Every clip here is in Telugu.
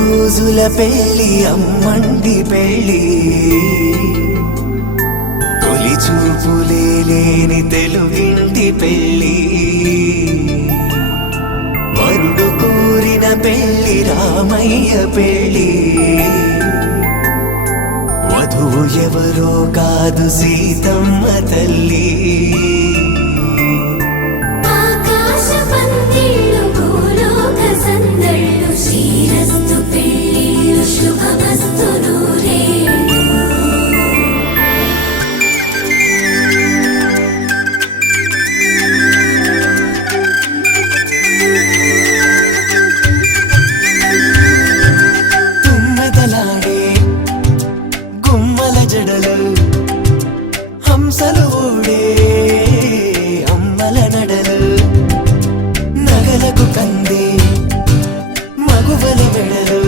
రోజుల పెళ్లి అమ్మండి పెళ్లి తొలి చూపులే లేని తెలుగింటి పెళ్లి వరుడు కోరిన పెళ్లి రామయ్య పెళ్లి వధువు ఎవరో కాదు సీతమ్మ తల్లి హంసలు ఊడే అమ్మల నడలు నగలకు కంది మగువల వెడలు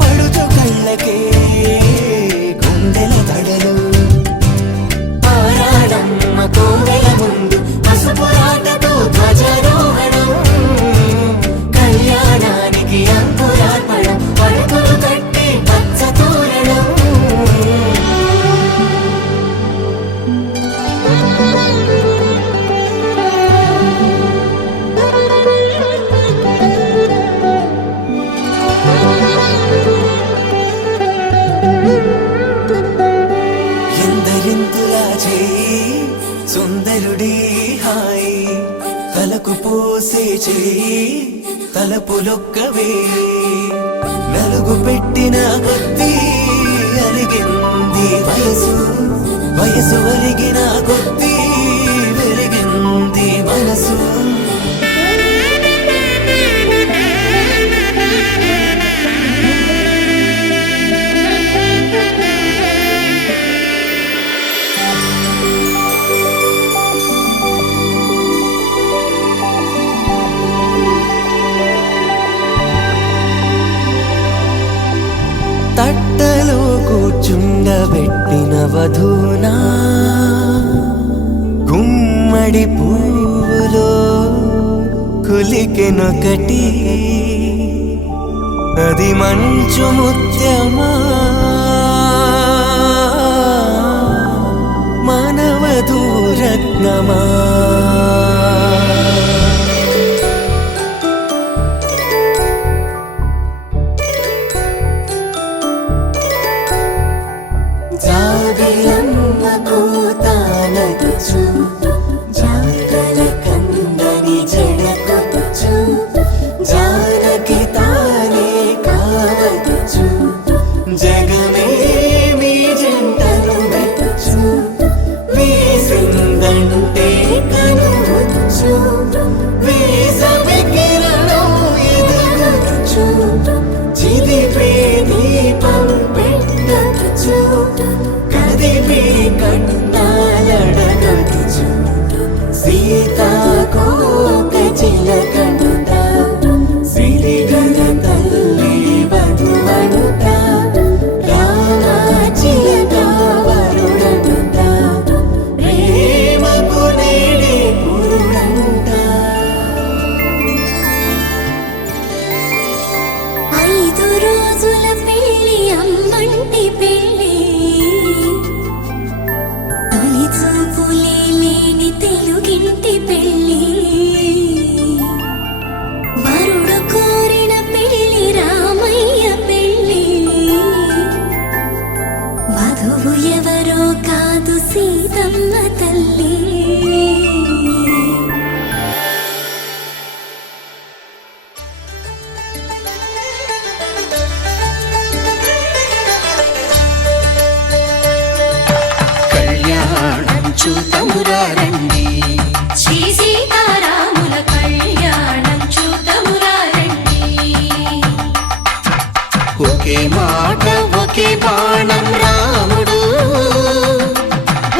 పడుచు కళ్ళకే గుండెల తడలు ఆరాడమ్మ కోవెల ముందు పసుపురాటతో ధ్వజారోహణం కళ్యాణానికి అంకురార్పణం పడుకులు కట్టి పచ్చ తోరణం ఎందరింతులా చేయి సుందరుడి హాయి తలకు పోసే చేయి తలపులొక్కవే నలుగు పెట్టిన కొద్దీ పెరిగింది వయసు వయసు ఒరిగిన కొద్దీ వెలిగింది మనసు తట్టలో కూర్చుండబెట్టిన వధూనా గుమ్మడి పువ్వులో కులికెనొకటి అది మంచు ముత్యమా మానవధూరత్నమా జాబిలమ్మ కూతానదుచు జాగల కందని జడకొచ్చు జానకి తానే కావదుచు జగమే మీ జంటను వెతుచు వీసిందంటే కనువచ్చు వీసవి కిరణం ఎదుగుచు చిదిపే దీపం పెట్టచ్చు కదిపే కన్నాలడగచ్చు సీతాకోక చిలకనుట సిరిగల తల్లి వధువనుట రామ చిలక వరుడనుట ప్రేమకు నేడే పురుడంట 5 రోజుల పెళ్లి అమ్మంటి పెళ్లి తొలి చూపులే లేని తెలుగింటి పెళ్లి వరుడు కోరిన పెళ్లి రామయ్య పెళ్లి వధువు ఎవరో కాదు సీతమ్మ తల్లి కళ్యాణం చూతమురా రండి శ్రీ సీతారాముల కళ్యాణం చూతమురా రండి ఒకే మాట ఒకే బాణం రాముడు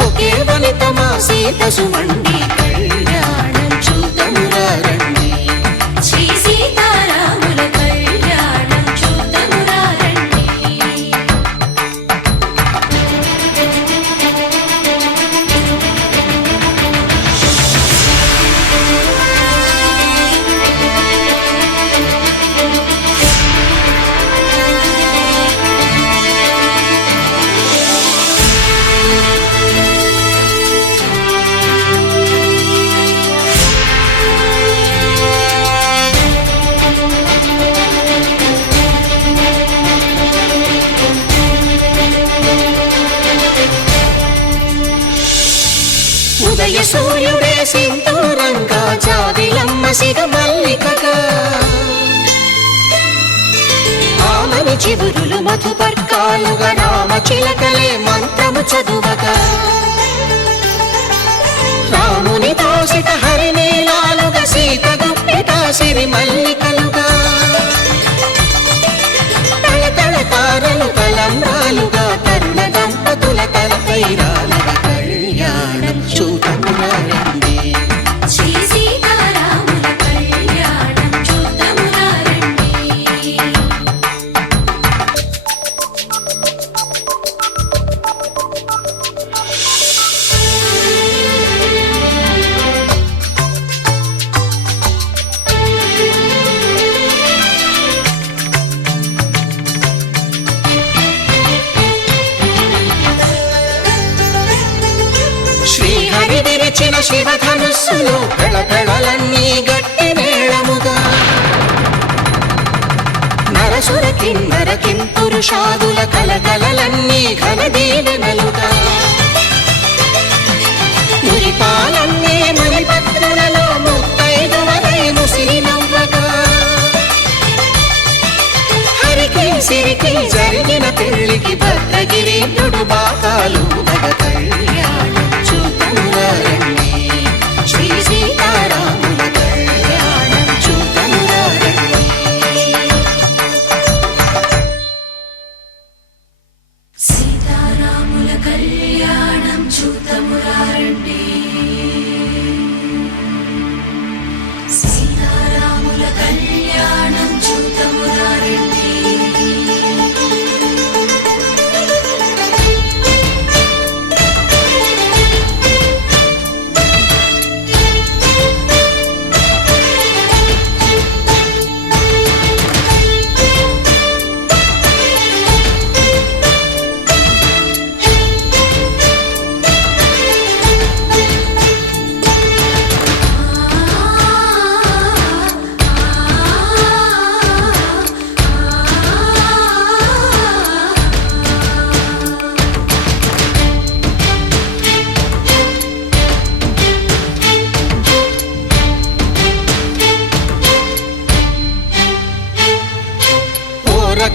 ఒకే వనిత మా సీత సుమండి కళ్యాణం చూతమురా రండి శ్రీ సీతారాముల కళ్యాణం చూతమురా రండి ఉదయ సూర్యుడే సింధూరంగా జాబిలమ్మ సిగ మల్లికగా ఆమని చిగురులు మధుపర్కాలుగా రామ చిలకలే మంత్రము చదువగా రాముని దోసిట హరినీలాలుగా సీత గుప్పిట సిరి మల్లికలుగా తళతళ తారలు తలంబ్రాలుగా తరుణ దంపతుల తలపైరాలుగా కళ్యాణం చూతమురా రండి శ్రీ సీతారాముల కళ్యాణం చూతమురా రండి శ్రీహరి విరిచిన శివధనుస్సులు పెళపెళలన్నీ గట్టి మేళముగా నరసుర కిన్నర కింపురుషాదుల కలకలలన్నీ ఘన దీవెనలుగా మురిపాలన్నీ మణిపత్రులలో ముత్తైదువలై ముసిరి నవ్వగా హరికి సిరికి జరిగిన పెళ్లికి భద్రగిరీంద్రుడు బాకాలు మగ కళ్యాణం చూతమురారండి శ్రీ సీతారాముల కళ్యాణం చూతమురారండి సీతారాముల కళ్యాణం చూతమురారండి సీతారాముల కళ్యాణం చూతమురారండి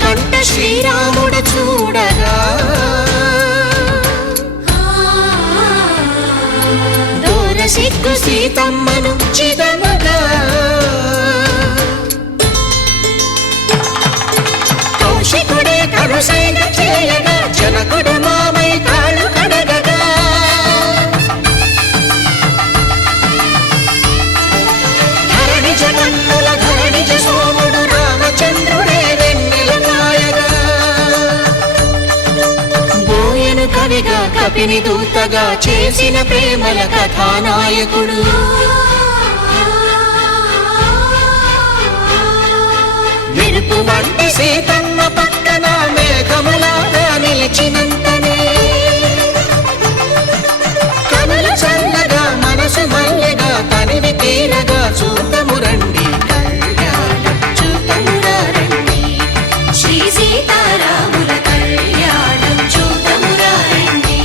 కంట శ్రీరాముడు చూడగా దూర సిగ్గు సీతమ్మను చిదమగా కౌశికుడే కరుసైన చేయగా జనకుడు మామై కాళ్ళు కడగగా ధరణి జగన్నుల ధరణిజ సోముడు రామచంద్రుడే కవిగా కపిని దూతగా చేసిన ప్రేమల కథానాయకుడు మెరుపు వంటి సీతమ్మ పక్కన మేఘములాగా నిలిచినంతనే కనులు చల్లగా మనసు మల్లెగా తనివి తీరగా చూతము రండి కళ్యాణం చూతమురారండి శ్రీ సీతారాముల కళ్యాణం చూతమురారండి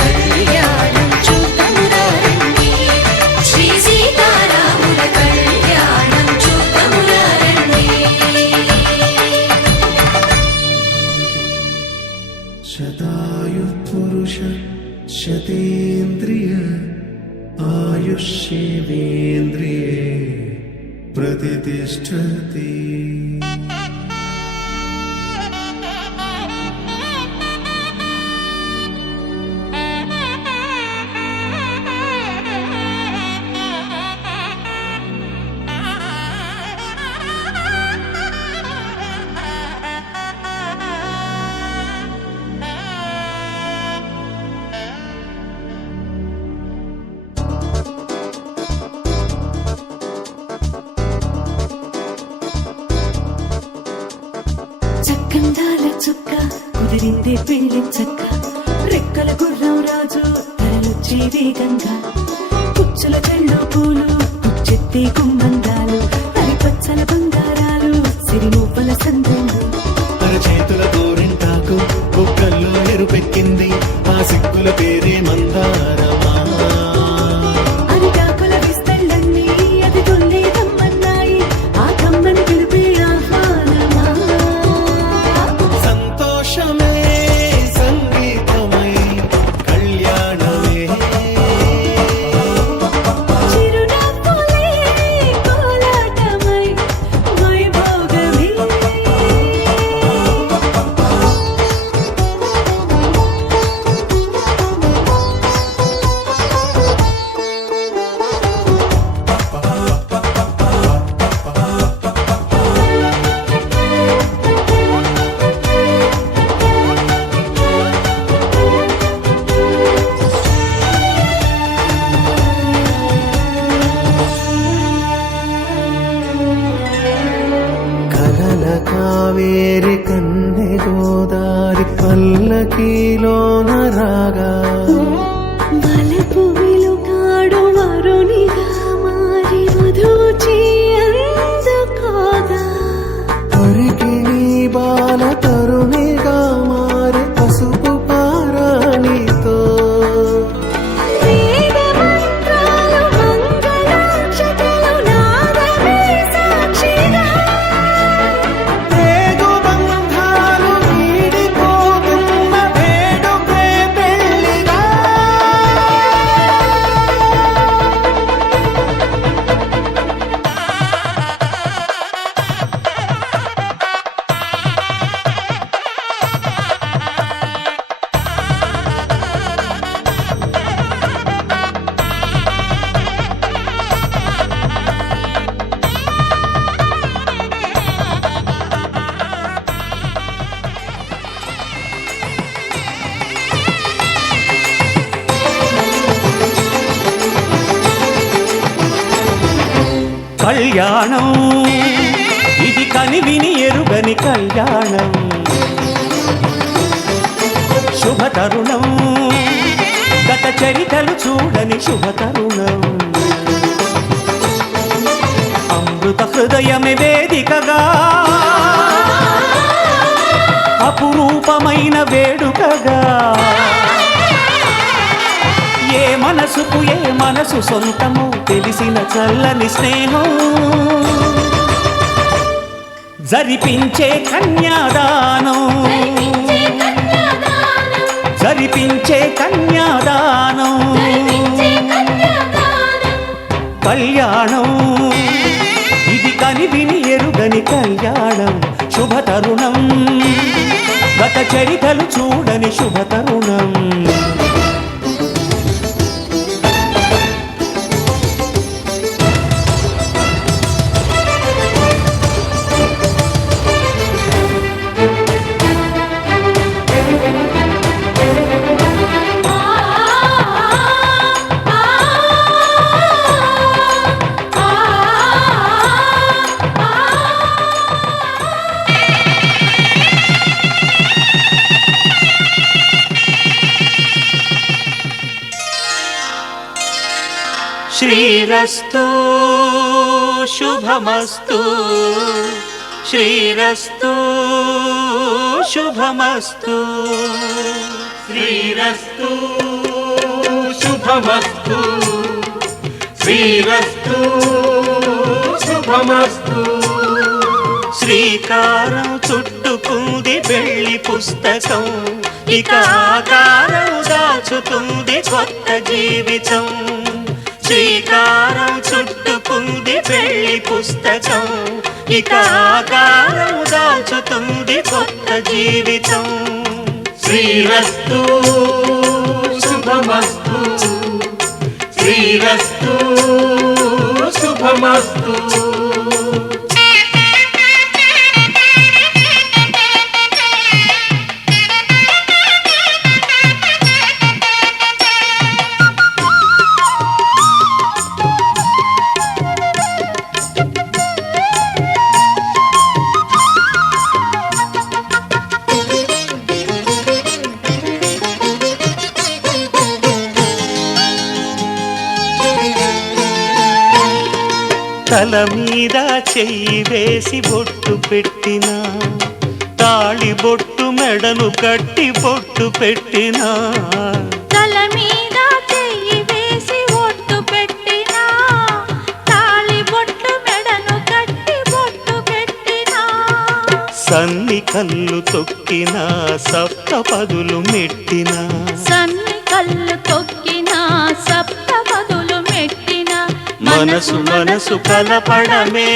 కళ్యాణం చూతమురారండి శ్రీ సీతారాముల కళ్యాణం చూతమురారండి శతాయు పురుష శతేంద్రియ ఆయుష్యేంద్రియే ప్రతిష్టతి చక్కందాల చుక్క కుదిరిందే పెళ్లి చక్క రెక్కల గుర్రం రాజు తరలొచ్చే వేగంగా కుచ్చుల చెళ్ళు పూలు కుచ్చెత్తే కుమ్మందాలు అరి పచ్చల బంగారాలు సిరిమూపల సందెండు అరచేతుల గోరింటాకు కుక్కల్లో ఎరుపెక్కింది ఆ సిక్కుల పేరే మందారమా అరిటాకుల విస్తళ్ళన్నీ అది తొల్లే కమ్మన్నాయి ఆ కమ్మని పిలిపే ఆహ్వానమా సంతోషమే సంగీతమై కళ్యాణమే చిరునవ్వులే కోలాటమై వైభోగమే కలల కావేరి కన్నె గోదారి పల్లకీలోన రాగా వలపు వెలుగాడు వరునిగా మారి వధూచి అందుకోగా తరికి నీ బాల తరుణిగా మారి పసుపు పారాణితో వేద మంత్రాలు మంగళాక్షతలు నాదమే సాక్షిగా కళ్యాణం ఇది కనివిని ఎరుగని కళ్యాణం శుభతరుణం గత చరితలు చూడని శుభతరుణం అమృత హృదయమే వేదికగా అపురూపమైన వేడుకగా ఏ మనసుకు ఏ మనసు సొంతము తెలిసిన చల్లని స్నేహం జరిపించే కన్యాదానం జరిపించే కన్యాదానం కళ్యాణం ఇది కనివిని ఎరుగని కళ్యాణం శుభతరుణం గత చరితలు చూడని శుభతరుణం శ్రీరస్తు శుభమస్తు శ్రీరస్తు శుభమస్తు శ్రీరస్తు శుభమస్తు శ్రీరస్తు శుభమస్తు శ్రీకారం చుట్టుకుంది పెళ్లి పుస్తకం ఇక ఆకారం దాచుతుంది కొత్త జీవితం శ్రీకారం చుట్టుకుంది పెళ్లి పుస్తకం ఇక ఆకారం దాచుతుంది కొత్త జీవితం శ్రీరస్తు శుభమస్తు శ్రీరస్తు శుభమస్తు తల మీద చెయ్యి వేసి బొట్టు పెట్టిన తాళి బొట్టు మెడను కట్టి బొట్టు పెట్టిన తల మీద చెయ్యి వేసి ఒట్టు పెట్టినా తాళి బొట్టు మెడను కట్టి బొట్టు పెట్టినా సన్ని కళ్ళు తొక్కిన సప్తపదులు మెట్టిన సన్ని కళ్ళు తొక్కినా సప్త పదులు మెట్టినా మనసు మనసు కలపడమే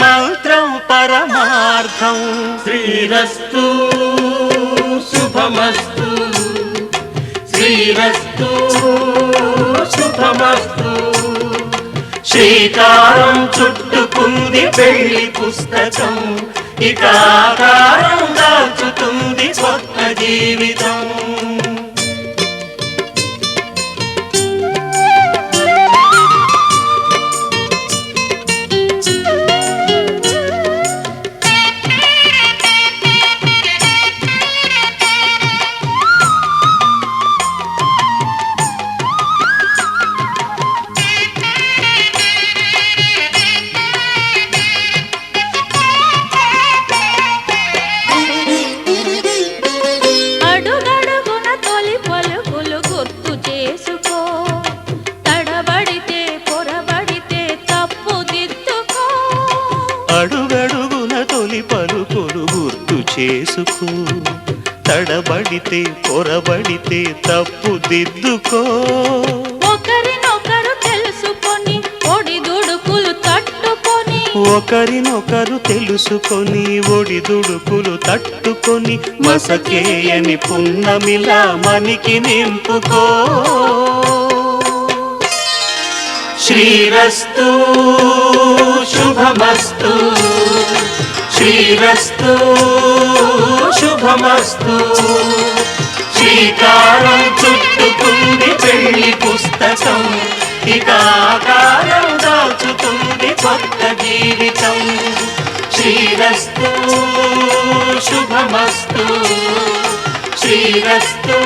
మంత్రం పరమార్థం శ్రీరస్తు శుభమస్తు శ్రీరస్తు శుభమస్తు శ్రీకారం చుట్టుకుంది పెళ్లి పుస్తకం ఇక ఆకారం దాచుతుంది కొత్త జీవితం అడుగడుగున తొలి పలుకులు గుర్తు చేసుకో తడబడితే పొరబడితే తప్పు దిద్దుకో అడుగడుగున తొలి పలుకులు గుర్తు చేసుకో తడబడితే పొరబడితే తప్పు దిద్దుకో ఒకరినొకరు తెలుసుకొని ఒడిదుడుకులు తట్టుకొని ఒకరినొకరు తెలుసుకొని ఒడిదుడుకులు తట్టుకొని మసకేయని పున్నమిలా మనికి నింపుకో శ్రీరస్తు శుభమస్తు శ్రీరస్తు శుభమస్తు శ్రీకారం చుట్టుకుంది పెళ్లి పుస్తకం ఇక ఆకారం దాచుతుంది కొత్త జీవితం. శ్రీరస్తు శుభమస్తు, శ్రీరస్తు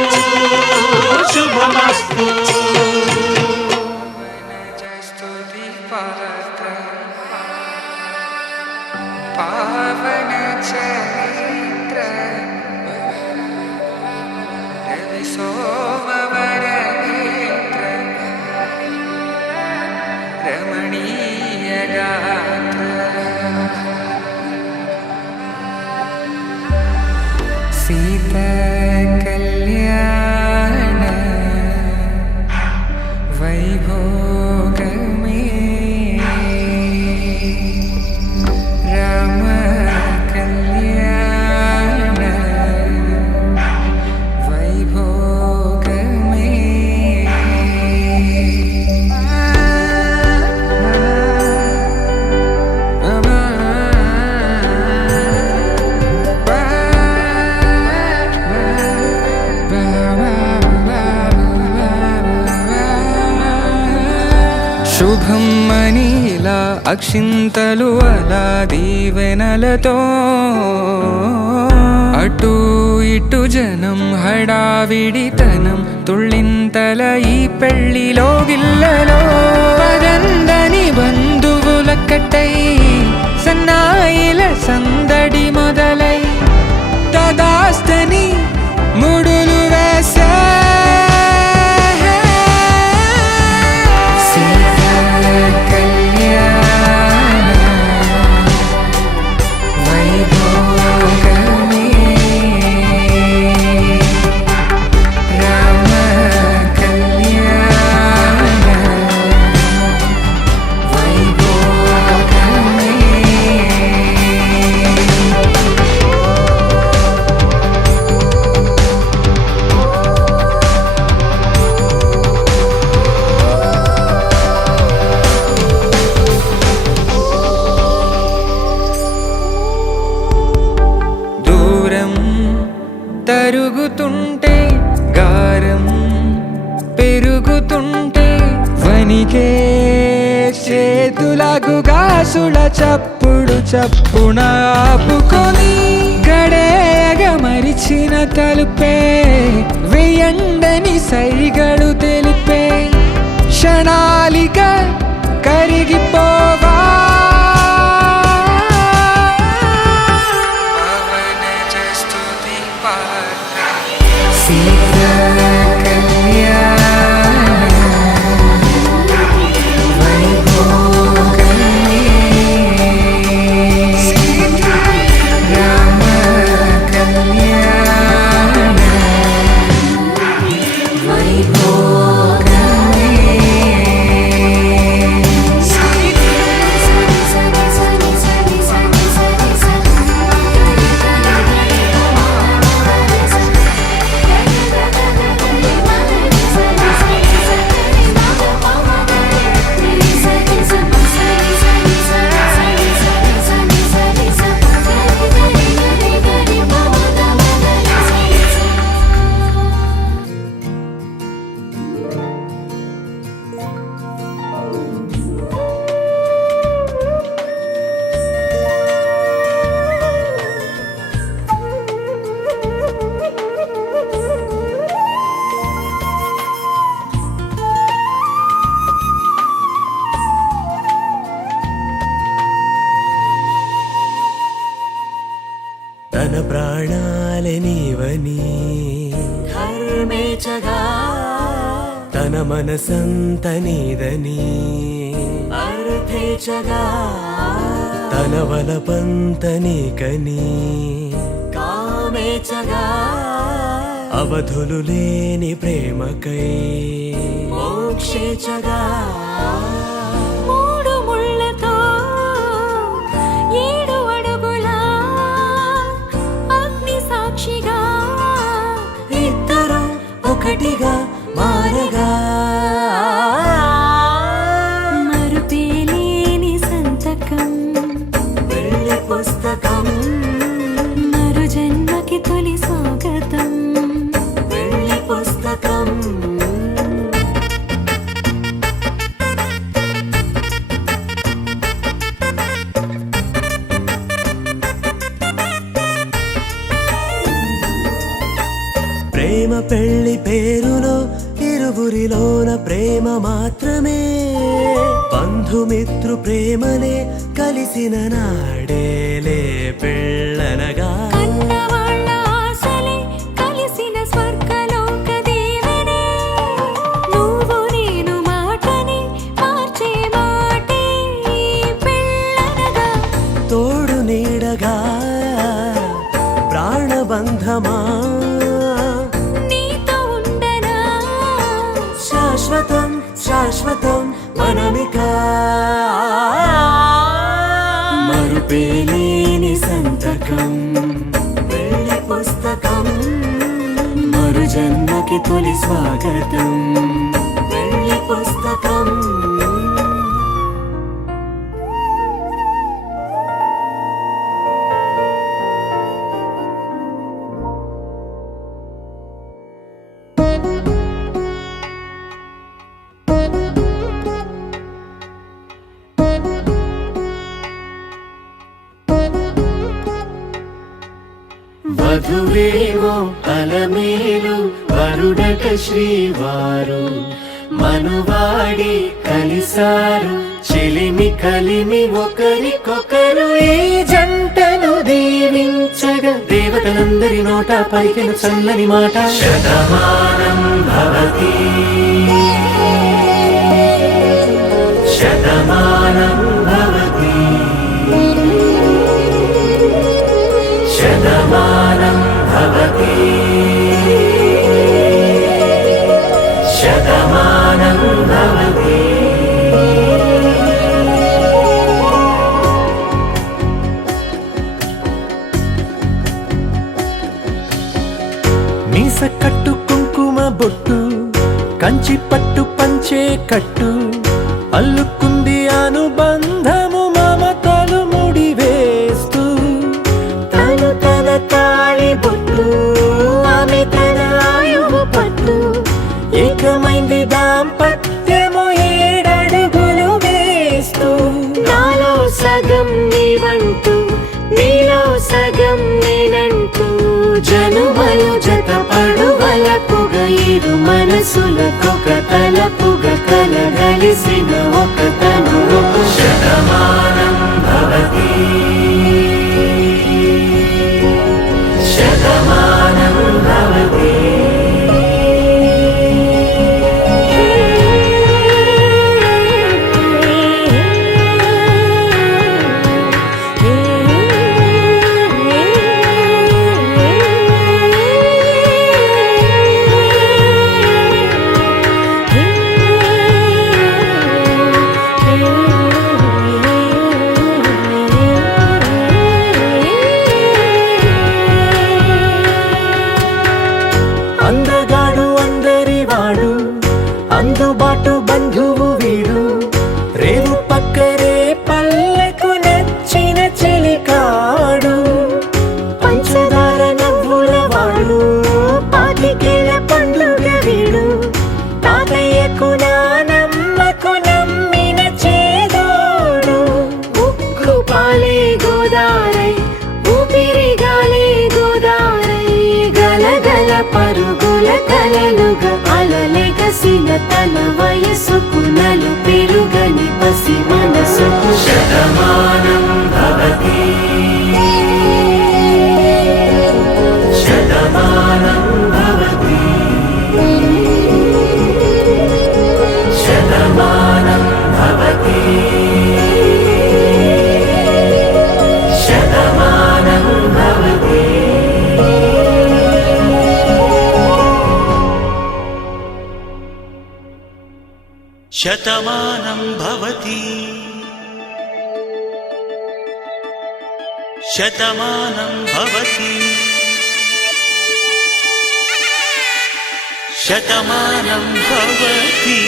శుభమస్తు. पावन चरित्र रवि सोमवर नेत्र रमणीय गात्र सीता कल्याण वैभोग में राम कल्याण वैभोग में శుభం మనీలా అక్షింతలు అలా దీవెనలతో అటు ఇటు జనం హడావిడితనం తుళ్ళింతల ఈ పెళ్లిలో గిల్లలో పదందని బంధువుల కట్టై సన్నాయిల సందడి మొదలై తదాస్తని ముడులు వేసే తరుగుతుంటే గారం పెరుగుతుంటే వనికే చేతులకు గాసుల చప్పుడు చప్పున ఆపుకొని గడేగ మరిచిన తలుపే వేయండని సైగడు తెలిపే క్షణాలిక కరిగిపోవా తన ప్రాణాలే నీవని ధర్మేచగా తన మనసంత నీదని అర్థేచగా తన వలపంత నీకని కామేచగా అవధులు లేని ప్రేమకై మోక్షేచగా మూడు ముళ్ళతో 7 అడుగుల అగ్ని సాక్షిగా ఇద్దరు ఒకటిగా మారగా మరుపేలేని సంతకం వెళ్ళి పుస్తకం మరు జన్మకి తొలి స్వాగతం వెళ్ళి పుస్తకం ప్రేమ పెళ్లి పేరులో ఇరువురిలోన ప్రేమ మాత్రమే బంధుమిత్రు ప్రేమనే కలిసిన నాడేలే పెళ్ళనగా కన్నవాళ్ళ ఆశలే కలిసిన స్వర్గలోక దీవెనే నువ్వు నేను మాటని మార్చే మాటే పెళ్ళనగా తోడు నీడగా ప్రాణబంధమా నీతో ఉండనా శాశ్వతం శాశ్వతం మనమిక మరుపేలేని సంతకం పెళ్లి పుస్తకం మరు జన్మకి తొలి స్వాగతం పెళ్లి పుస్తకం వధువేమో అలమేలు వరుడట శ్రీవారు మనువాడి కలిసారు చెలిమి కలిమి ఒకరికొకరు ఈ జంటను దీవించగా దేవతలందరి నోట పలికిన చల్లని మాట శతమానం భవతి శతమానం భవతి శతమానం భవతి శతమానం భవతి మీస కట్టు కుంకుమ బొట్టు కంచి పట్టు పంచే కట్టు అల్లుకుంది అనుబంధము మమతలు ముడివేస్తూ తను తన తాళి బొట్టు ఆమె తన ఆయువు పట్టు ఏకమైంది దాంపత్యము 7 అడుగులు వేస్తూ నాలో సగం నీవంటూ నీలో సగం నేనంటూ జనుమలు జత పడువలపుగ ఇరు మనసులకొక తలపుగ కలగలిసిన ఒక తను శతమానం భవతి శతమానం భవతి అందగాడు అందరివాడు అందుబాటు బంధువు వీడు రేవు పక్కరే పల్లెకు నచ్చిన చెలికాడు పంచదార నవ్వుల వాడు పాతికేల పండుగ వీడు తాతయ్యకు నానమ్మకు నమ్మిన చేదోడు ఉక్కు పాలే గోదారై ఊపిరిగాలే గోదారై గలగల పరుగుల కలలుగా అలలెగసిన తన వయసుకు నలు పెరుగని పసి మనసుకు శతమానం భవతి శతమానం భవతి శతమానం భవతి శతమానం భవతి శతమానం భవతి శతమానం భవతి శతమానం భవతి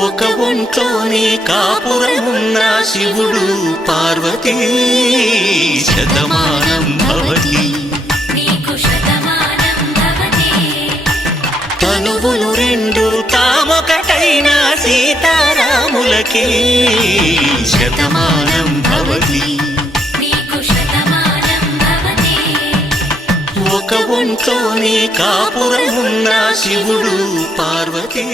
ఒక ఒంట్లోనే కాపురమున్న శివుడు పార్వతీ శతమానం భవతి నీకు శతమానం భవతి తనువులు రెండు తామొకటైన సీతారాములకి శతమానం భవతి నీకు శతమానం భవతి ఒక ఒంట్లోనే కాపురమున్న శివుడు పార్వతీ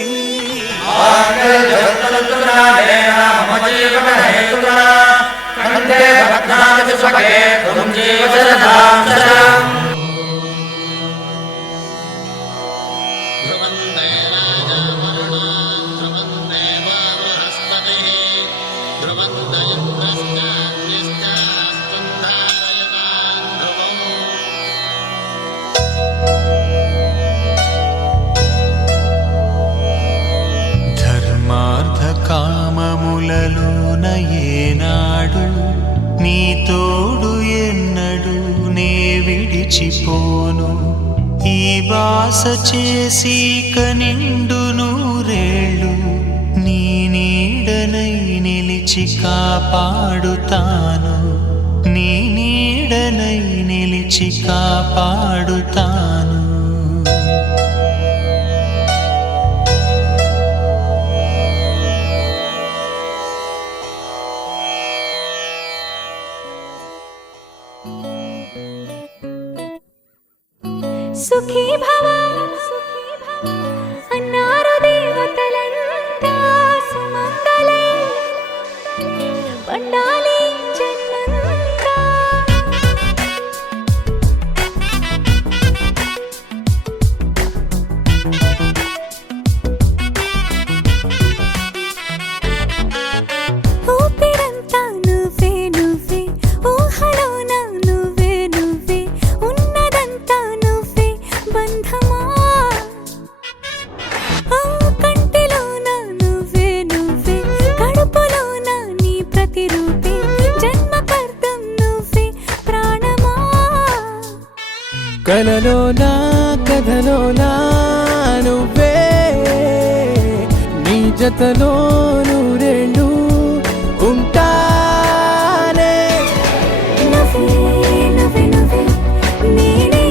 ధర్మార్థ కామములలోన ఏనాడు నీ తోడు ఎన్నడు నే విడిచిపోను ఈ బాస చేసి కనిండు నూరేళ్ళు నీ నీడనై నిలిచి కాపాడుతాను నీ నీడనై నిలిచి కాపాడుతాను సుఖీ భవ అన్నారు దేవతలంతా సుమంగళే పండాలి జన్మంతా ఊపిరంతా నువ్వే నువ్వే ఊహలోన నువ్వే నువ్వే ఉన్నదంతా నువ్వే బంధమా ఆ కంటిలోన నువ్వే నువ్వే కడుపులోన నీ ప్రతిరూపే జన్మపర్థం నువ్వే ప్రాణమా కలలోనా కథలోనా నువ్వే నీ జతలో నూరేళ్ళు ఉంటానే నువ్వే నువ్వే నువ్వే నేనే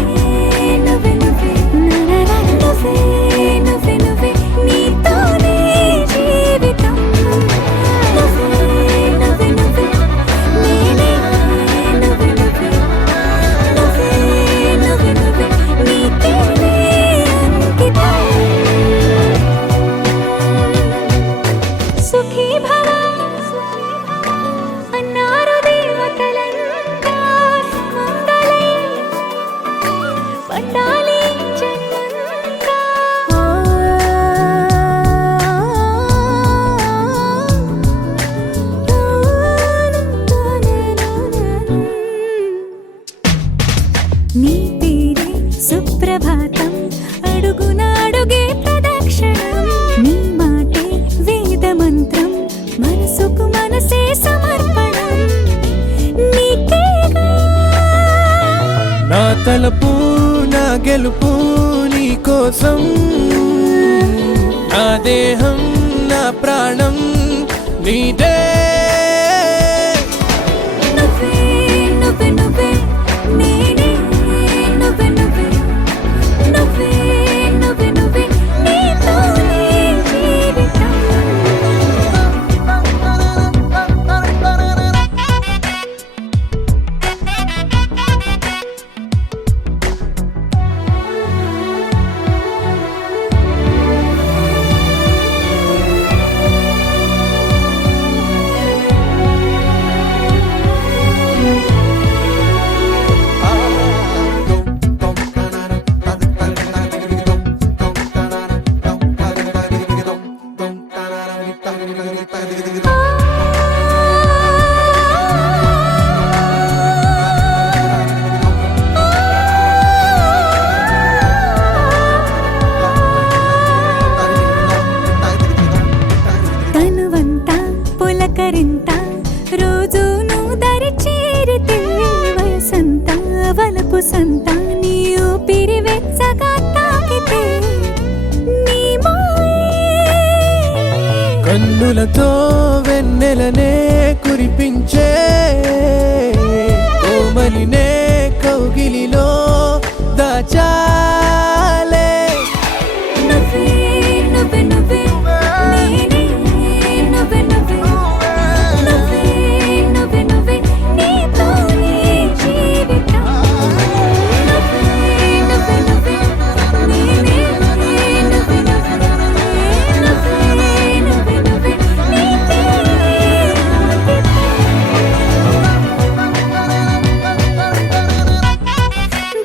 నువ్వే నువ్వే నువ్వే నువ్వే నువ్వే నీతోనే జీవితం నువ్వే నువ్వే నువ్వే నేనే నువ్వే నువ్వే నువ్వే నువ్వే నువ్వే నీతోనే అంకితం సుఖీ భవ అన్నారు దేవతలంతా సుమంగళే పండాలి జన్మంతా నీ పేరే సుప్రభాతం అడుగునాడుగే ప్రదక్షిణం నీ మాటే వేద మంత్రం మనసుకు మనసే సమర్పణం నీకేగా నా తలపు నా గెలుపు నీ కోసం నా దేహం నా ప్రాణం నీదే నువ్వే నువ్వే నువ్వే నేనే నువ్వే నువ్వే నువ్వే నువ్వే నువ్వే నీతోనే జీవితం కన్నులతో వెన్నెలనే కురిపించే కోమలినే కౌగిలిలో దాచాలే నువ్వే నువ్వే నువ్వే నేనే నువ్వే నువ్వే నువ్వే నువ్వే నువ్వే నీతోనే జీవితం నువ్వే నువ్వే నువ్వే నేనే నువ్వే నువ్వే నువ్వే నువ్వే నువ్వే నీతోనే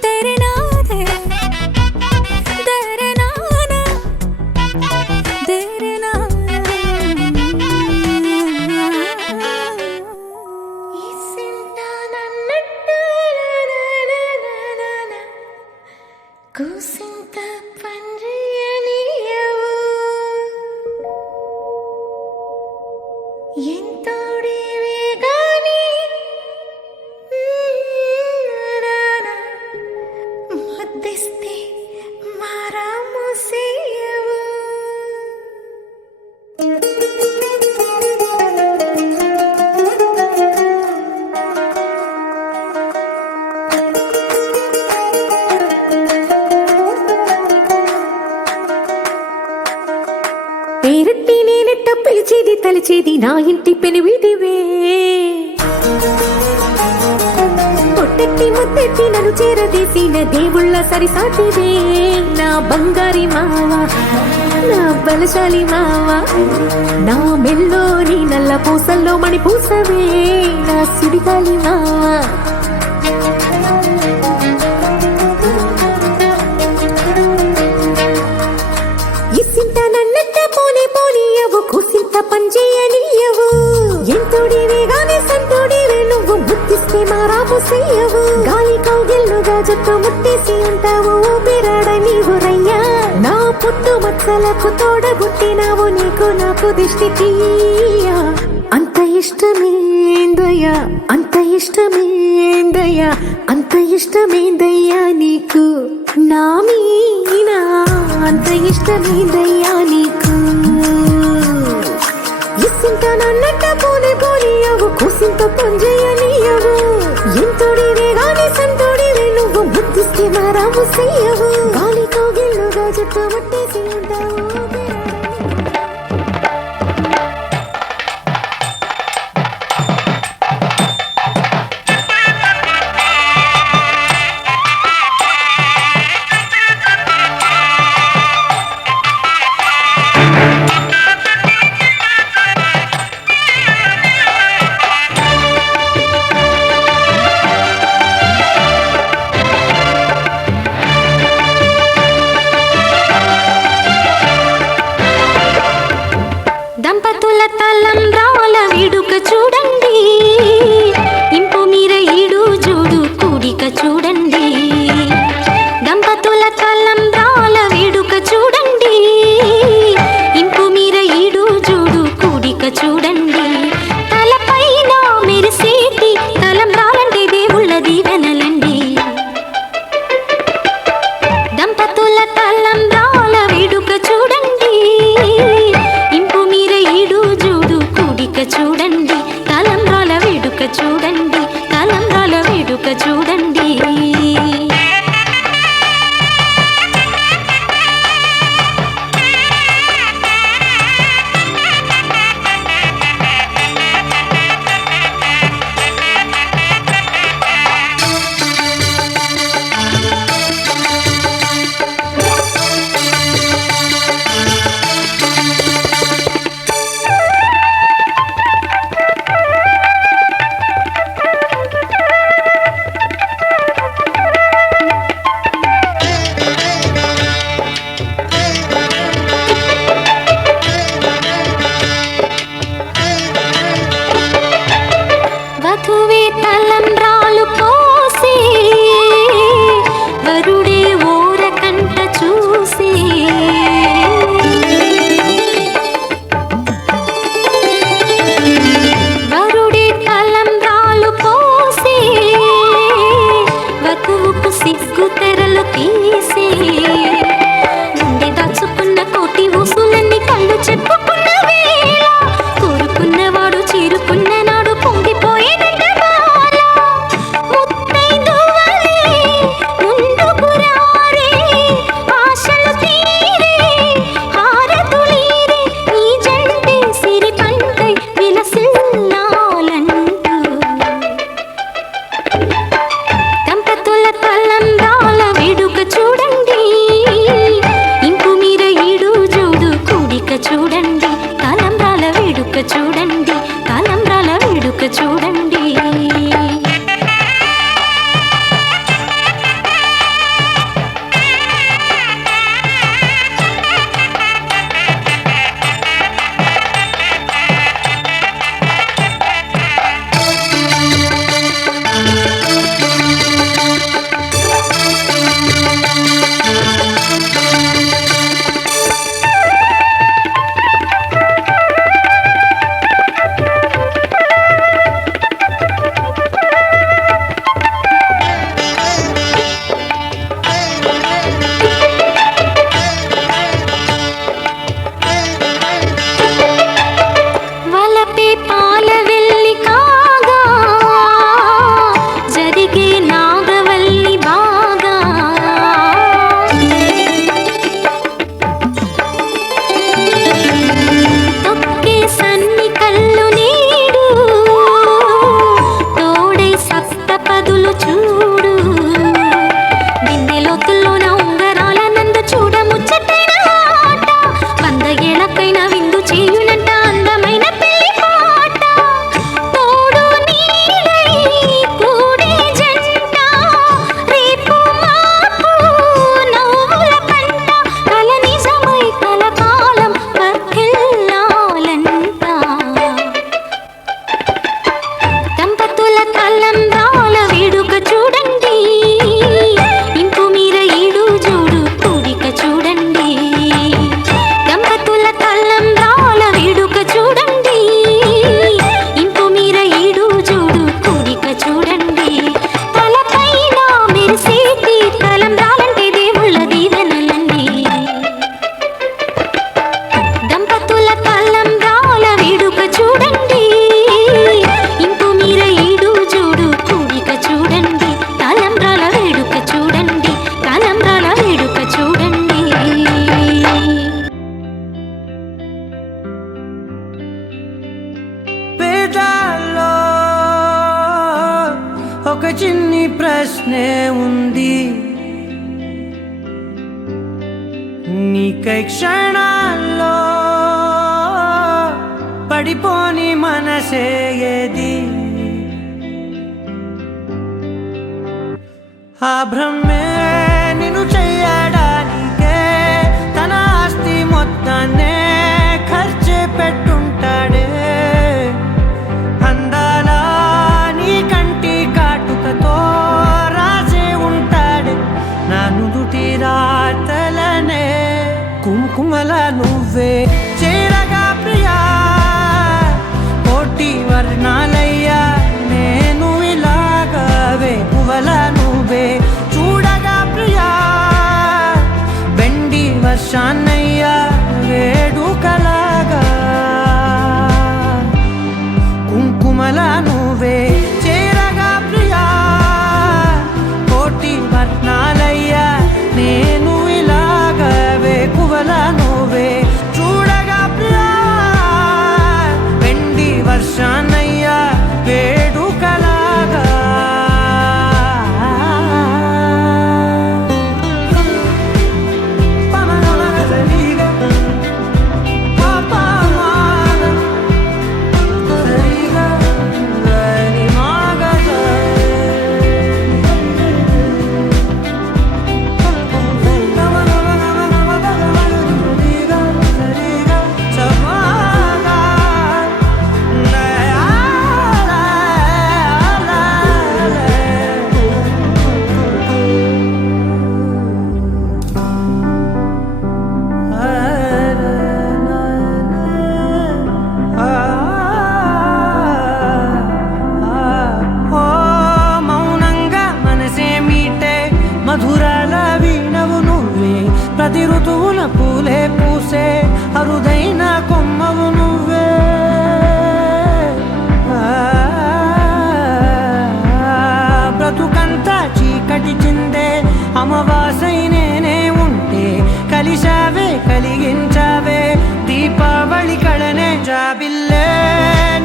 तेरे नाम है तेरे नाम तेरे नाम इसिंता नन्नट्टू कुसिंत पंजयनियवु ఎంతోడివే గాని ముద్దిస్తే మారాము సేయవు పేరెట్టి నేనెట్ట పిలిచేది తలిచేది నా ఇంటి పెనివిటివే పొట్టెట్టి ముద్దెట్టి నన్ను చేరదీసిన దేవుళ్ళ సరిసాటివే నా బంగారి మావ నా బలశాలి మావ నా మెల్లోని నల్ల పూసల్లో మణి పూసవే నా సుడిగాలి మావ ఇసింత నన్నట్ట పోనే పోనీయవు కూసింత పంజేయనీయవు ఎంతోడివే గాని సంతోడివే నువ్వు ముద్దిస్తే మారాము సేయవు గాలి కౌగిల్లుగా జట్టు ముట్టేసి ఉంటావు ఊపిరాడ నీవు రయ్యా నా పుట్టు మచ్చలకు తోడబుట్టినావు నీకు నాకు దిష్టి తీయ అంత ఇష్టమేందయ్యా అంత ఇష్టమేందయ్యా అంత ఇష్టమేందయ్యా నీకు నా మీనా అంత ఇష్టమేందయ్యా నీకు ఇసింత నన్నట్ట పోనే పోనీయవు కూసింత పంజేయనీయవు ఎంతోడివే గాని సంతోడివే నువ్వు ముద్దిస్తే మారాము సేయవు గాలి కౌగిల్లుగా జట్టు ముట్టేసి ఉంటావు దంపతుల తలంబ్రాల వేడుక చూడండి ఇంపు మీర ఈడు జోడు కూడిక చూడండి దంపతుల తలంబ్రాల వేడుక చూడండి ఇంపు మీర ఈడు జోడు కూడిక చూడండి తలపైన మెరిసేటి తలంబ్రాలంటే దేవుళ్ళ దీవెనలండి దంపతుల తలంబ్రాల వేడుక చూడండి ఇంపు మీర ఈడు జోడు కూడిక చూడండి తలంబ్రాల వేడుక చూడండి తలంబ్రాల వేడుక చూడండి ఒక చిన్ని ప్రశ్నే ఉంది, నీకై క్షణాల్లో పడిపోని మనసే ఏది? ఆ భ్రమే నిన్ను చెయ్యడానికే తన ఆస్తి మొత్తాన్నే ఖర్చు పెట్టుంటాడే. అందాల నీ కంటి కాటుకతో రాసే ఉంటాడే నా నుదుటి రాతలనే. కుంకుమల నువ్వే చేరగా ప్రియా, కోటి వర్ణాలయ్యా నేను ఇలాగవే. పువ్వల నువ్వే చూడగా ప్రియా, వెండి వర్షాన్నయ్యా వేడుకలాగా. కుంకుమల నువ్వే చేరగా ప్రియా, కోటి వర్ణాలయ్యా నేను ఇలాగవే. పువ్వల నువ్వే చూడగా ప్రియా, వెండి వర్షాన్నయ్యా వేడుకలాగా. మధురాల వీణవు నువ్వే, ప్రతి ఋతువున పూలే పూసే అరుదైన కొమ్మవు నువ్వే. బ్రతుకంతా చీకటి చిందే అమావాసై నేనే ఉంటే కలిశావే కలిగించావే దీపావళి కళనే. జాబిల్లే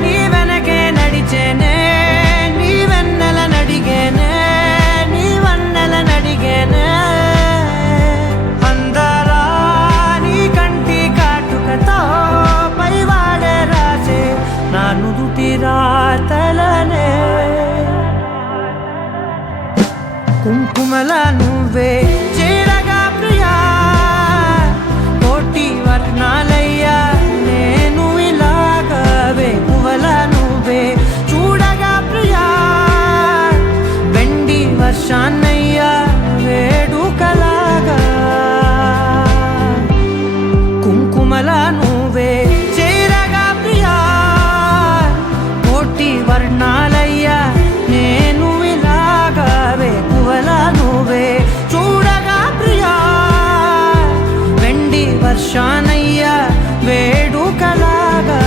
నీ వెనకే నడిచేనే, నీ వెన్నెల నడిగేనే, నీ వన్నెల నడిగేనే. అందరా నీ కంటి కాటుకతో పైవాడే రాసే నా నుదుటి రాతలనే. కుంకుమల నువ్వే చేరగా ప్రియా, కోటి వర్ణాలయ్యా నేను ఇలాగవే. పువ్వల నువ్వే చూడగా ప్రియా, వెండి వర్షాన్నయ్యా వేడుకలాగా. కుంకుమల నువ్వే చేరగా ప్రియా, కోటి వర్ణాలయ్యా నేను ఇలాగవే. పువ్వల నువ్వే చూడగా ప్రియా, వెండి వర్షాన్నయ్యా వేడుకలాగా.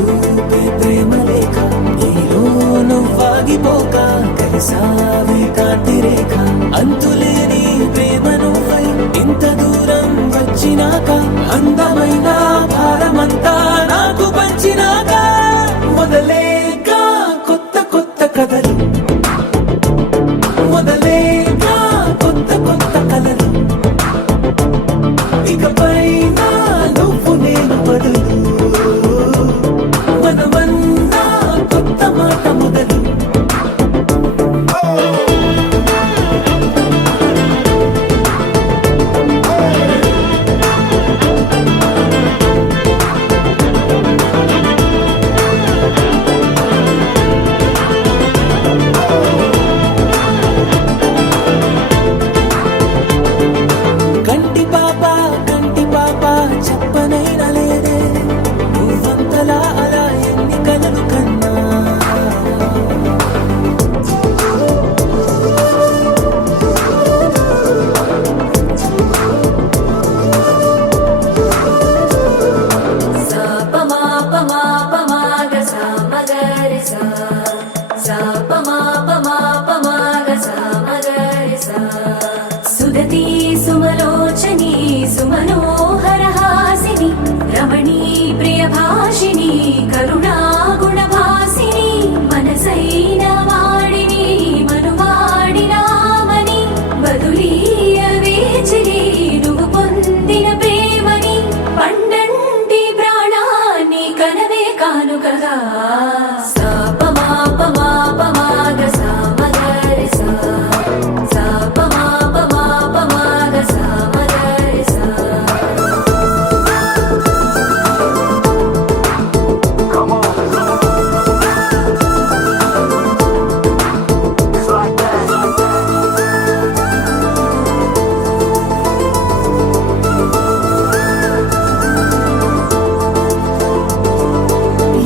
చూపే ప్రేమ లేక నీలో నువ్వాగిపోక కలిసావే కాంతి రేఖ అంతులేని ప్రేమ నువ్వై ఇంత దూరం వచ్చినాక అందమైన భారమంతా నాకు పంచినాక మొదలేగా కొత్త కొత్త కథలు మొదలేగా కొత్త కొత్త కలలు ఇకపై నువ్వు నేను బదులు మనమన్నా కొత్త మాట మొదలు కంటి పాప చెప్పనైనా లేదే నువ్వంతలా అలా ఎన్ని కలలు కన్నా సుదతి సుమలోచని సుమనోహర హాసిని రమణీ ప్రియ భాషిని కరుణా గుణభాసిని మనసైన వాడిని మనువాడినామని బదులీయ వేచిరి నువ్వు పొందిన ప్రేమని పండంటి ప్రాణాన్ని కనవే కానుకగా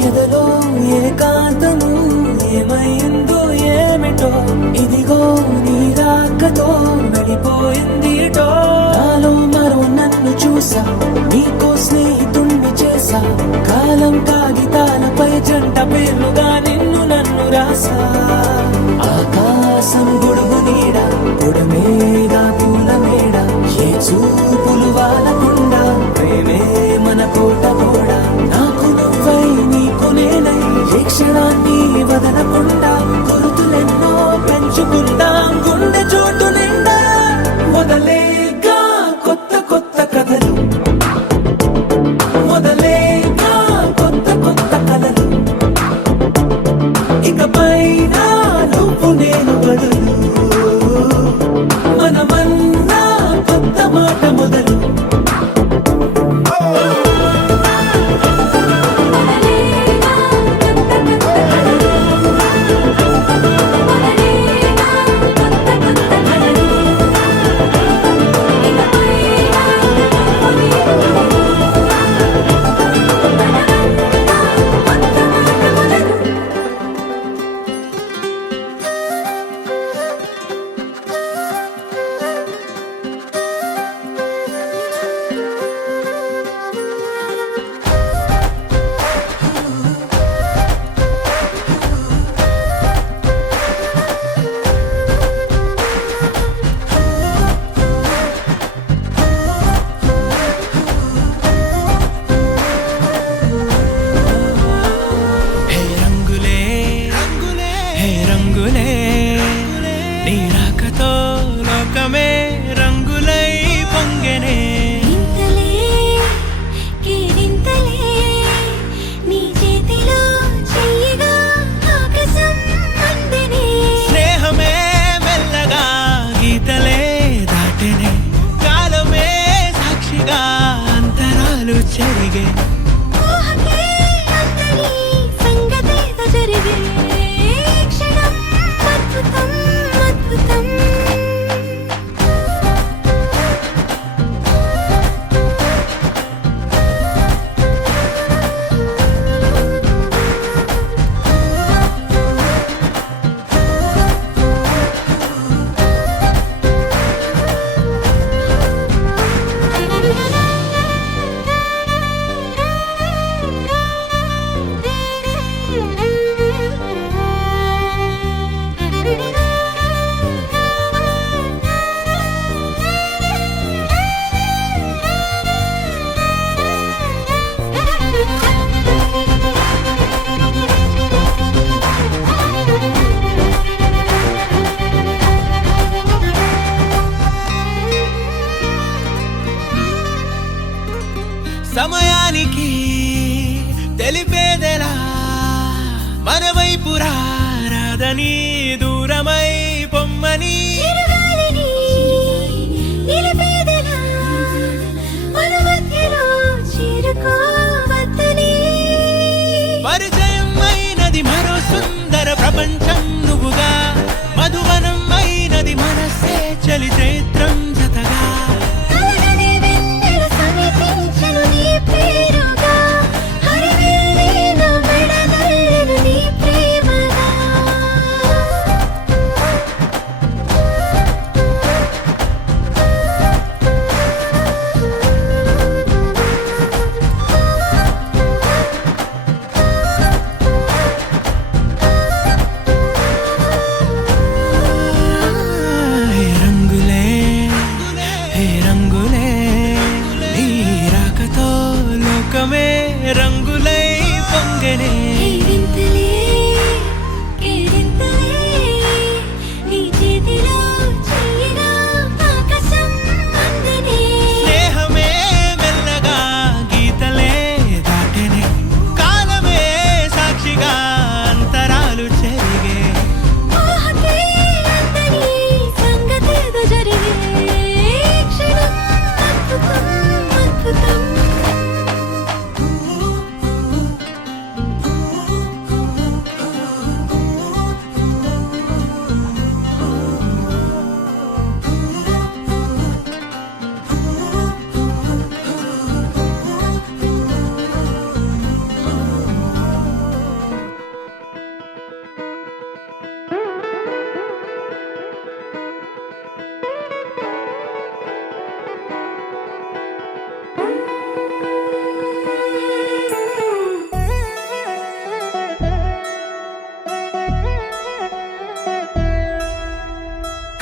ఎదలో ఏకాంతము ఏమైందో ఏమిటో ఇదిగో నీ రాకతో వెళ్ళిపోయిందిటో నాలో మరో నన్ను చూసా నీకో స్నేహితుణ్ణి చేసా కాలం కాగితాలపై జంట పేర్లుగా నిన్ను నన్ను రాసా ఆకాశం గొడుగు నీడ పొడమేగా పూల మేడ ఏ చూపులు వాలకుండా ప్రేమే మన కోట గోడ నాకు నువ్వై నీకు నేనై ఏ క్షణాన్ని వదలకుండా గుర్తులెన్నో పెంచుకుందాం గుండె చోటు నిండా మొదలేగా కొత్త కొత్త కథలు మొదలేగా కొత్త కొత్త కలలు ఇకపై నువ్వు నేను బదులు మనమన్నా కొత్త మాట మొదలు హే రంగులే హే రంగులే నీ రాకతో లోకమే రంగులై పొంగెనే ఇంతలే కేరింతలే నీ చేతిలో చెయ్యగా ఆకాశం అందెనే స్నేహమే మెల్లగా గీతలే దాటెనే కాలమే సాక్షిగా అంతరాలు చెరిగే ఊహకే అంతని సంగతేదో జరిగే క్షణం అద్భుతం అద్భుతం సమయానికి తెలిపేదెలా మన వైపు రాదని దూరమై పొమ్మని చిరుగాలిని నిలిపేదెలా మన మధ్యలో చేరుకోవద్దని పరిచయం అయినది మరో సుందర ప్రపంచం నువ్వుగా మధువనం అయినది మనసే చలి చైత్రం జతగా కలగని వెన్నెల సమీపించను నీ పేరుగా హరివెల్లి నా మెడనల్లను నీ ప్రేమగా హే రంగులే హే రంగులే నీ రాకతో లోకమే రంగులై పొంగనే వింతలే కేరింతలే నీ చేతిలో చెయ్యగా ఆకాశం అందనే స్నేహమే మెల్లగా గీతలే దాటెనే కాలమే సాక్షిగా అంతరాలు చెరిగే ఊహకే అందని సంగతేదో జరిగే క్షణం అద్భుతం అద్భుతం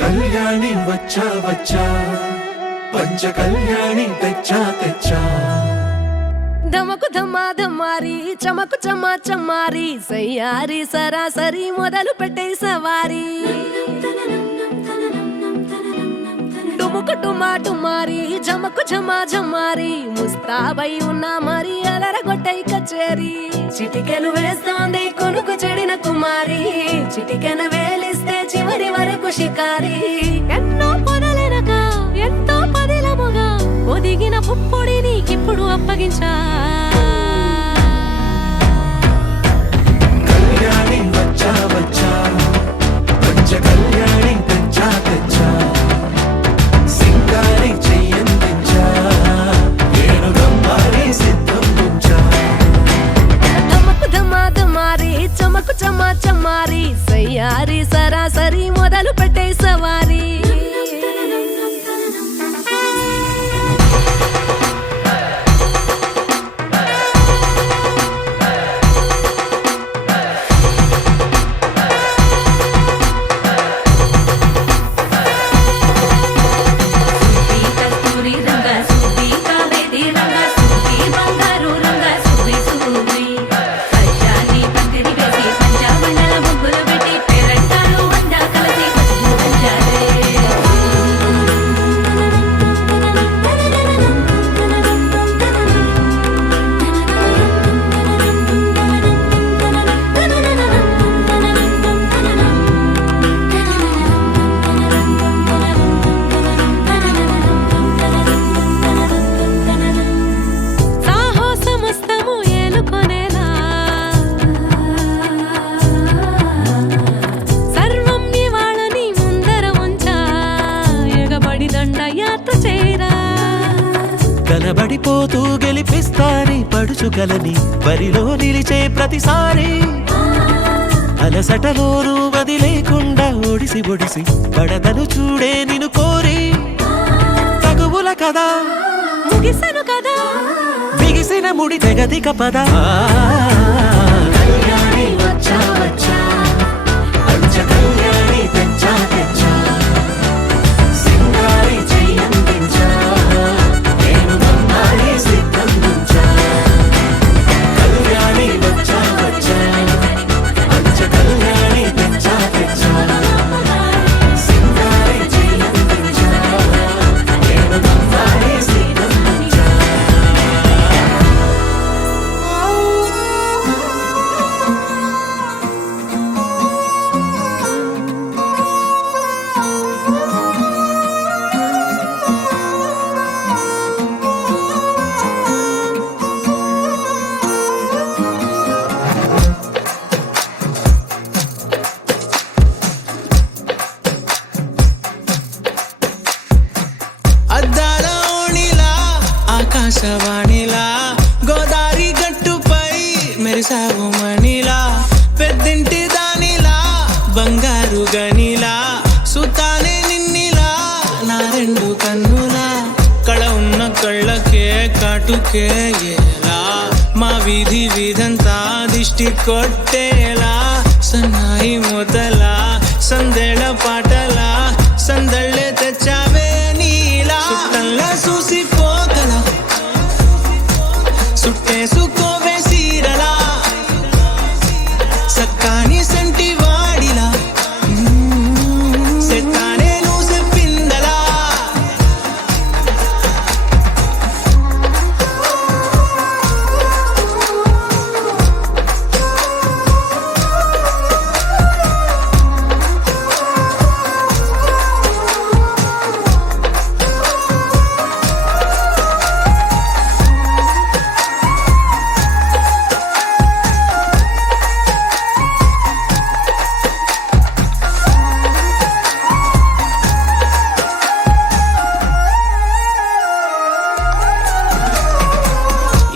కళ్యాణి వచ్చా వచ్చా పంచ కళ్యాణి తెచ్చా తెచ్చా ధమకు ధమ్మా ధమ్మారి చమకు చమ్మా చమ్మారి సయ్యారి సరాసరి మొదలు పెట్టే సవారి డుముకు డుమా డుమారి జమకు జమా జమ్మారి ముస్తాబై ఉన్నా మరి అలరగొట్టై కచేరి చిటికెను వేస్తోంది కొనుకు చెడిన కుమారి చిటికెను వేలిస్తే చివరి వరకు షికారి ఎన్నో పొదలెనక ఎంతో పదిలముగా ఒదిగిన పుప్పొడి నీకిప్పుడు అప్పగించా కళ్యాణి వచ్చా వచ్చా పంచ కళ్యాణి తెచ్చా తెచ్చా సింగారి చెయ్యందించా ఏనుగమ్మారి సిద్ధం ఉంచా ధమకు ధమ్మా ధమ్మారి చమకు చమ్మా చమ్మారి సయ్యారి సరాసరి మొదలు పెట్టే సవారి కనబడిపోతూ గెలిపిస్తాని పడుచుగలని బరిలో నిలిచే ప్రతిసారి అలసటలోనూ వదిలేకుండా ఒడిసి ఒడిసి పడదను చూడే నిన్ను కోరి తగువుల కదా ముగిసను కదా బిగిసిన ముడి తెగదిక పద కళ్యాణి వచ్చా వచ్చా పంచ కళ్యాణి తెచ్చా తెచ్చా సింగారి చెయ్యందించా ఏనుగమ్మారి సిద్ధం ఉంచా కళ్యాణి వచ్చా వచ్చా పంచ కళ్యాణి తెచ్చా తెచ్చా సింగారి చెయ్యందించా ఏనుగమ్మారి సిద్ధం ఉంచా మెరిసావు మణిలా పెద్దింటి దానిలా బంగారు గనిలా సుతానే నిన్నిలా నా రెండు కన్నులా కళ ఉన్న కళ్ళకే కాటుకే ఎలా మా వీధి వీధంతా దిష్టి కొట్టేలా సన్నాయి మొదలా సందేళ పాటలా సందళ్ళే తెచ్చావే నీలా సుట్టల్లా చూసిపోగల సుట్టేసుకోవే సీరలా సక్కాని సంటి వాడిలా సెట్టానే నువ్వు చెప్పిందలా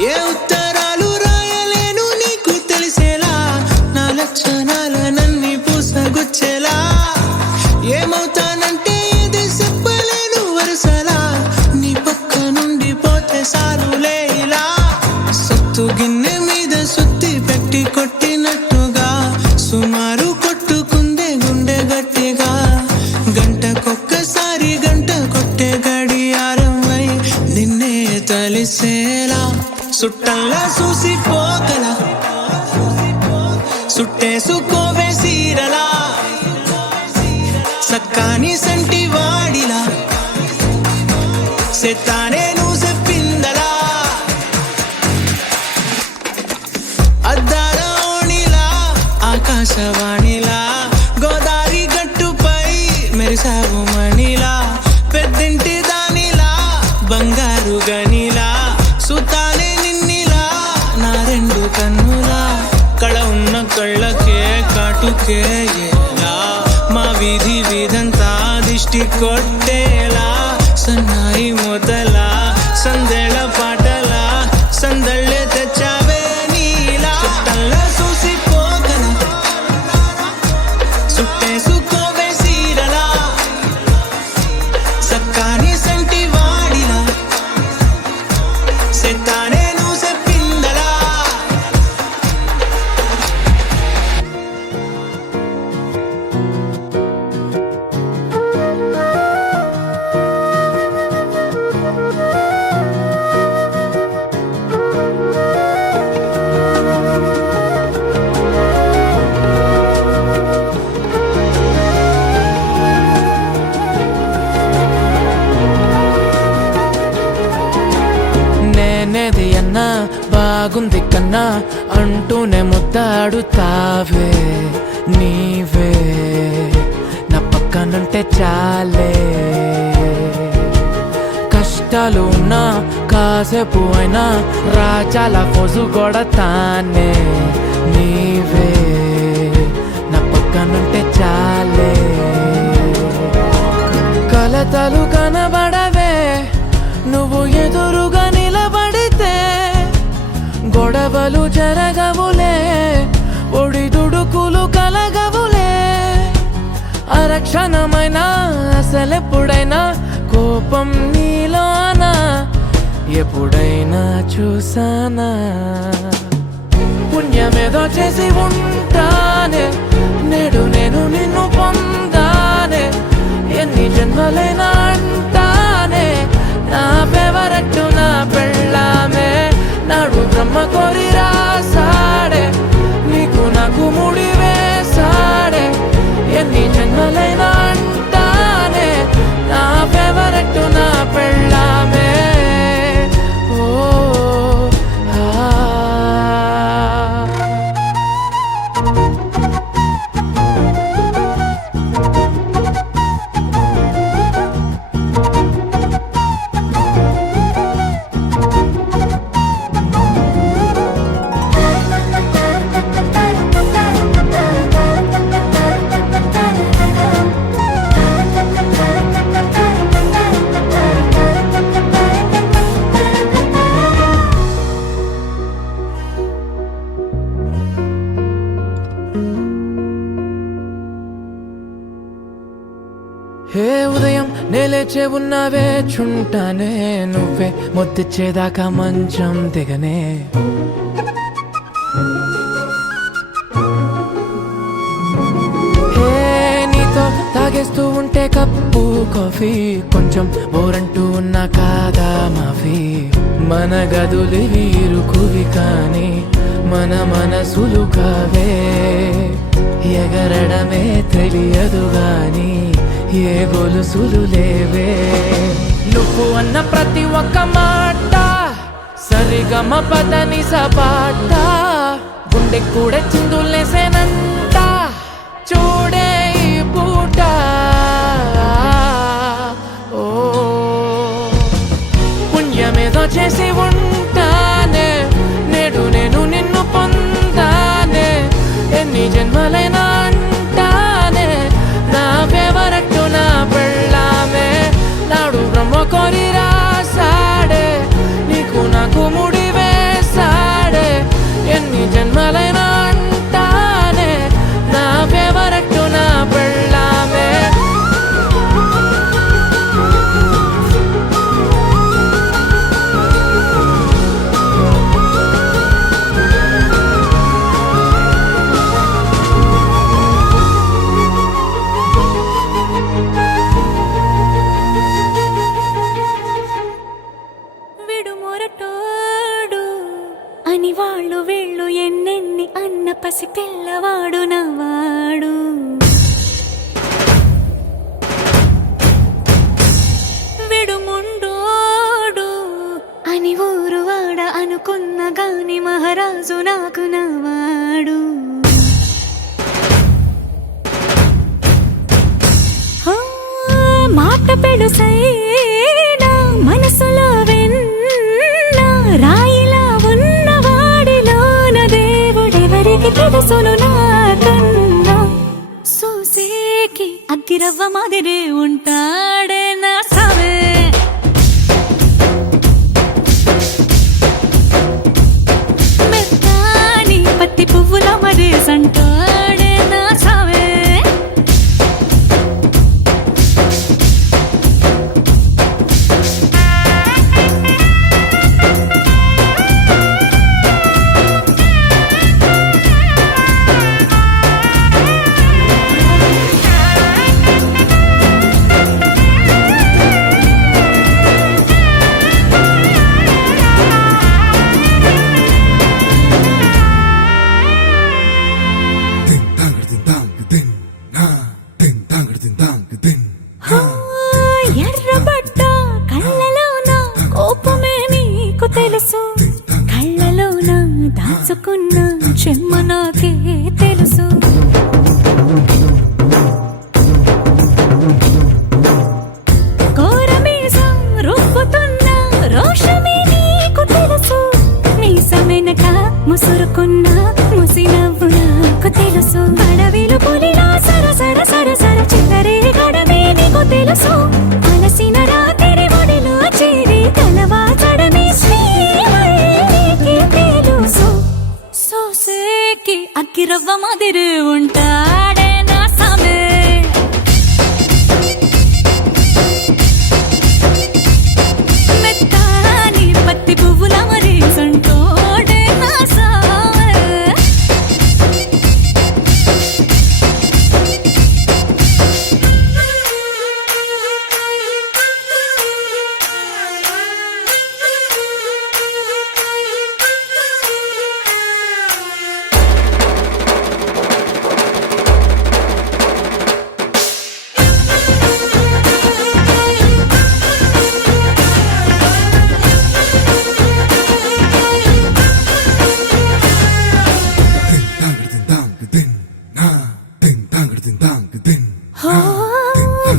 ఏ ఉత్తరాలు రాయలేను నీకు తెలిసేలా నా లక్షణాలనన్నీ పూసగుచ్చేలా ఏమవుతానంటే ఇది చెప్పలేను వరుసలా నీ పక్క నుండి పోతే సారులే ఇలా సత్తు గిన్నె మీద సుత్తి పెట్టి కొట్టినట్టుగా సుమారు కొట్టుకుందే గుండె గట్టిగా గంటకొక్కసారి గంట కొట్టే గడియారమై నిన్నే తలిసేలా సుట్టల్లా చూసిపోగల సుట్టేసుకోవే సీరలా సక్కాని సంటి వాడిలా సెత్తానే నువ్వు చెప్పిందలా అద్దాల ఓణిలా ఆకాశవాణిలా గోదారి గట్టుపై మెరిసావు మణిలా పెద్దింటి దానిలా బంగారు గనిలా సుతానే నిన్నిలా నా రెండు కన్నులా కళ ఉన్న కళ్ళకే కాటుకే ఎలా మా వీధి వీధంతా దిష్టి కొట్టేలా సన్నాయి మొదలా సందేళ పాటలా సందళ్ళే తెచ్చావే నీలా సుట్టల్లా చూసిపోగల సుట్టేసుకోవే సీరలా సక్కాని సంటి వాడిలా సెత్తానే నువ్వు చెప్పిందలా నేనేది అన్నా బాగుంది కన్నా అంటూనే ముద్దాడుతావే నీవే నా పక్కనుంటే చాలే కష్టాలు ఉన్నా కాసేపు అయినా రాజాల ఫోజు కొడతానే నీవే నా పక్కనుంటే చాలే కలతలు కనబడవే నువ్వు ఎదురుగా నిలబడితే గొడవలు జరగవులే ఒడిదుడుకులు కలగవులే అరక్షణమైనా అసలెప్పుడైనా కోపం నీలోనా ఎప్పుడైనా చూసానా పుణ్యమేదో చేసి ఉంటానే నేడు నేను నిన్ను పొందానే ఎన్ని జన్మలైనా అంటానే నా ఫేవరెట్ నా పెళ్ళామే నాడు బ్రహ్మ కోరి రాసాడే నీకు నాకు ముడి వేసాడే ఎన్ని జన్మలైనా అంటానే నా ఫేవరెట్ నా పెళ్ళామే ఓ ఆ వేచే ఉన్నావే చుంటానే నువ్వే ముద్దిచ్చేదాకా మంచం దిగనే నీతో తాగేస్తూ ఉంటే కప్పు కాఫీ కొంచెం బోరంటూ ఉన్నా కాదా మాఫీ మన గదులు వీరుకువి కానీ మన మనసులు కావే ఎగరడమే తెలియదు గాని ఏ గొలుసులు లేవే నువ్వు అన్న ప్రతి ఒక్క మాట సరిగమ పదని సపాట గుండె కూడా చిందులేసేనంట చూడే ఈ పూట ఓ పుణ్యమేదో చేసి ఉంటానే నేడు నేను నిన్ను పొందానే ఎన్ని జన్మలైనా అంటానే నా ఫేవరెట్ నా పెళ్ళామే నాడు బ్రహ్మ కోరి రాసాడే నీకు నాకు ముడి వేసాడే ఎన్ని జన్మలైనా అంటానే నా ఫేవరెట్ నా పెళ్ళామే విడుమొరటోడు అని వాళ్ళు వీళ్ళు ఎన్నెన్ని అన్న పసి పిల్లవాడు నవాడు విడుముండోడు అని ఊరు వాడ అనుకున్న గాని మహారాజు నాకు నవాడు మాట పెడుసైనా మనసులో వెన్న రాయిలా ఉన్నవాడిలోన దేవుడెవరికి తెలుసును నాకన్నా సూసేకి అగ్గిరవ్వ మాదిరే ఉంటాడే నా సావే మెత్తాని పత్తి పువ్వుల మరి సంటాడే నా సావే ఎర్రబడ్డ కళ్ళలోన కోపమే నీకు తెలుసు కళ్ళలోన దాచుకున్న చెమ్మ నాకే తెలుసు కోరమీసం రుబ్బుతున్న రోషమే నీకు తెలుసు మీసమెనక ముసురుకున్న ముసినవ్వు నాకు తెలుసు అడవిలు పులిలా సరసర సరసర చిల్లరే గడమే నీకు తెలుసు అలసిన రాత్రి ఒడిలో చేరి కలవాచడమే శ్రీవల్లికి తెలుసు సోసేకి అగ్గిరవ్వ మాదిరి ఉంటాడే నా సామే మెత్తాని పత్తి పువ్వుల మరి సంటోడే నా సామే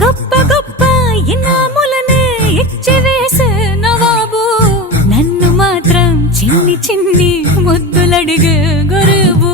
గొప్ప గొప్ప ఇనాములనే ఇచ్చివేసే నవాబు నన్ను మాత్రం చిన్ని చిన్ని ముద్దులడిగే గురువు